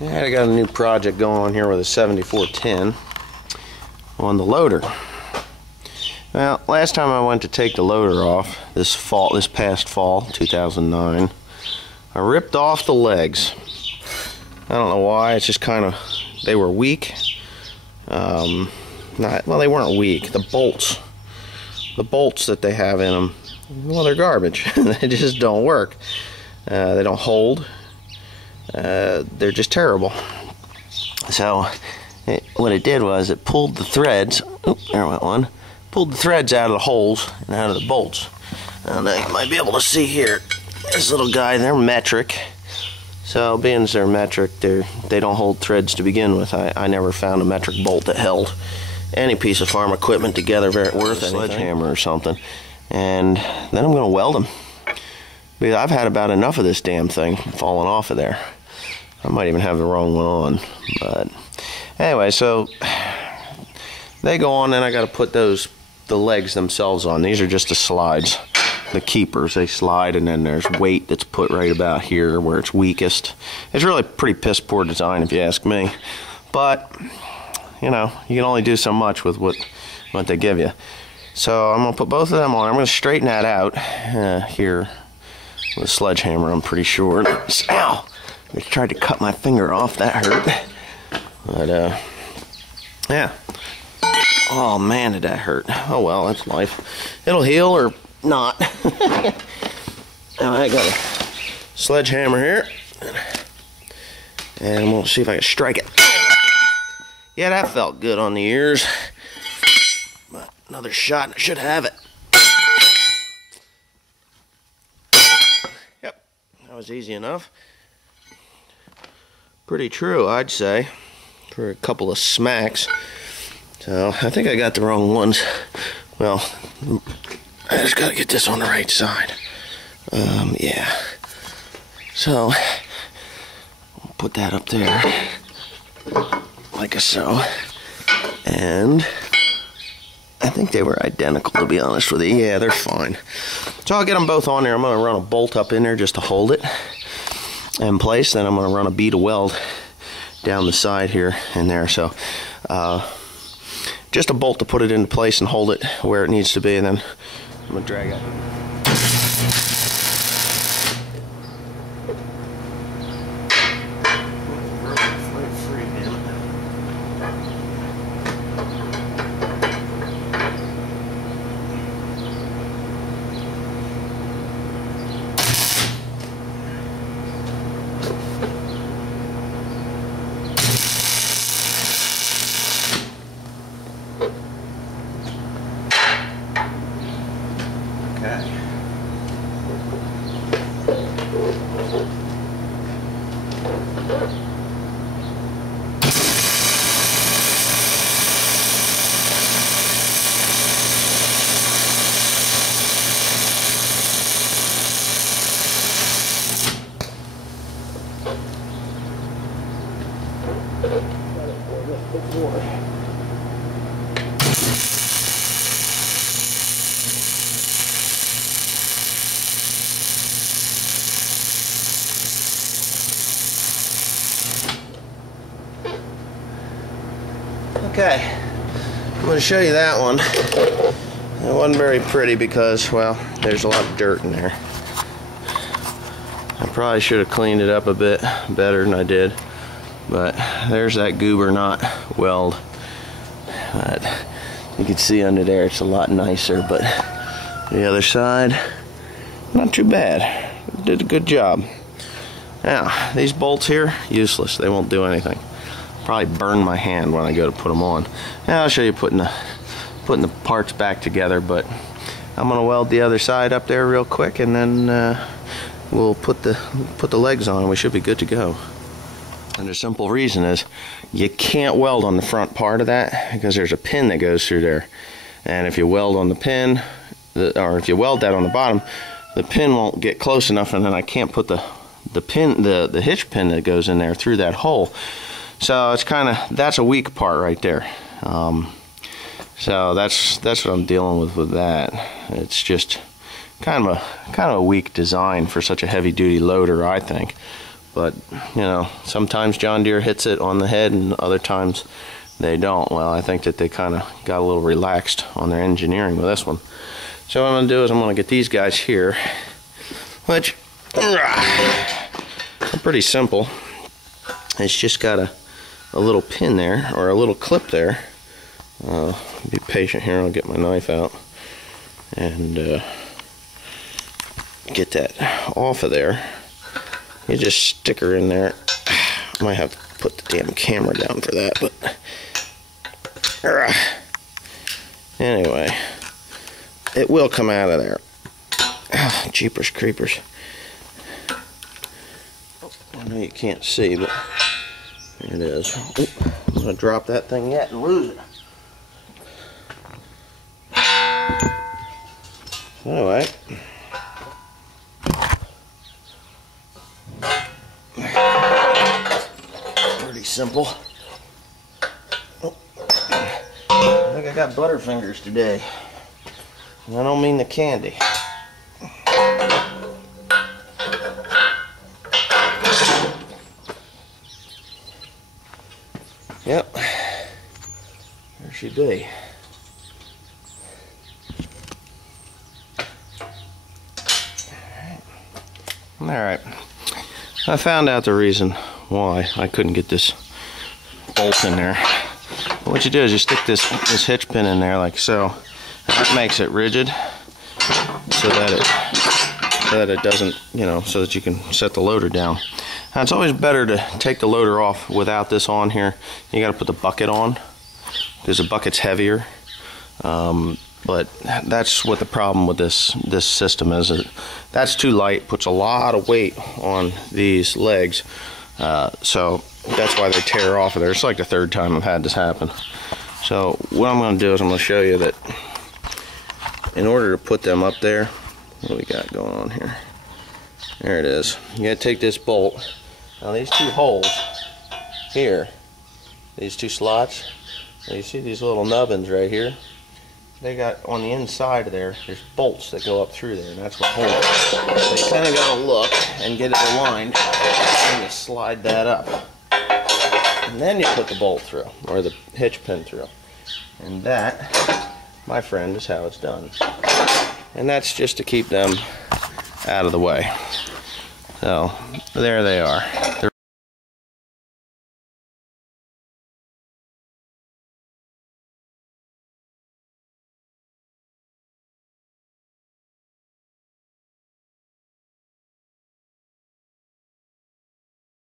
I got a new project going on here with a 7410 on the loader. Well, last time I went to take the loader off this past fall, 2009, I ripped off the legs. I don't know why. It's just kind of, they were weak. Well, they weren't weak. The bolts that they have in them, well, they're garbage. They just don't work. They don't hold. They're just terrible. So what it did was it pulled the threads. Oop, there went one. Pulled the threads out of the holes and out of the bolts. And you might be able to see here, this little guy, they're metric. So being as they're metric, they don't hold threads to begin with. I never found a metric bolt that held any piece of farm equipment together worth a sledgehammer or something. And then I'm going to weld them. Because I've had about enough of this damn thing falling off of there. I might even have the wrong one on. But anyway, so they go on, and I got to put the legs themselves on. These are just the slides, the keepers. They slide, and then there's weight that's put right about here where it's weakest. It's really pretty piss poor design if you ask me. But you know, you can only do so much with what they give you. So I'm going to put both of them on. I'm going to straighten that out here with a sledgehammer, I'm pretty sure. Ow! I tried to cut my finger off. That hurt. But yeah. Oh man, did that hurt. Oh well, that's life. It'll heal or not. Now I got a sledgehammer here, and we'll see if I can strike it. Yeah, that felt good on the ears. But another shot and I should have it. Yep, that was easy enough. Pretty true, I'd say, for a couple of smacks. So I think I got the wrong ones. Well, I just gotta get this on the right side. Yeah. So I'll put that up there, like so. And I think they were identical, to be honest with you. Yeah, they're fine. So I'll get them both on there. I'm gonna run a bolt up in there just to hold it in place. Then I'm gonna run a bead of weld down the side here and there. So just a bolt to put it into place and hold it where it needs to be, and then I'm gonna drag it. Okay, I'm going to show you that one. It wasn't very pretty because, well, there's a lot of dirt in there. I probably should have cleaned it up a bit better than I did, but there's that goober knot weld. But you can see under there it's a lot nicer, but the other side, not too bad. Did a good job. Now, these bolts here, useless. They won't do anything. Probably burn my hand when I go to put them on. Now I'll show you putting the parts back together, but I'm gonna weld the other side up there real quick, and then we'll put the legs on and we should be good to go. And the simple reason is you can't weld on the front part of that because there's a pin that goes through there, and if you weld on the pin, or if you weld that on the bottom, the pin won't get close enough, and then I can't put the hitch pin that goes in there through that hole. So it's that's a weak part right there. So that's what I'm dealing with that. It's just kind of a weak design for such a heavy duty loader, I think. But, you know, sometimes John Deere hits it on the head and other times they don't. Well, I think that they kind of got a little relaxed on their engineering with this one. So what I'm going to do is I'm going to get these guys here, which are pretty simple. It's just got a little pin there, or a little clip there. Be patient here, I'll get my knife out and get that off of there. You just stick her in there. I might have to put the damn camera down for that, but anyway, it will come out of there. Jeepers creepers. I know you can't see, but there it is. Oop, I'm going to drop that thing yet and lose it. Anyway, pretty simple. I think I got butterfingers today. And I don't mean the candy. Yep, there she be. Alright, I found out the reason why I couldn't get this bolt in there. What you do is you stick this hitch pin in there like so. And that makes it rigid so that it doesn't, you know, so that you can set the loader down. Now, it's always better to take the loader off without this on here. You got to put the bucket on because the bucket's heavier. But that's what the problem with this system is. That's too light, puts a lot of weight on these legs. So that's why they tear off of there. It's like the third time I've had this happen. So what I'm going to do is I'm going to show you that in order to put them up there, what do we got going on here? There it is. You got to take this bolt. Now these two holes here, these two slots, you see these little nubbins right here? They got on the inside of there's bolts that go up through there, and that's what holds it. So you kind of got to look and get it aligned, and you slide that up. And then you put the bolt through, or the hitch pin through. And that, my friend, is how it's done. And that's just to keep them out of the way. So, there they are.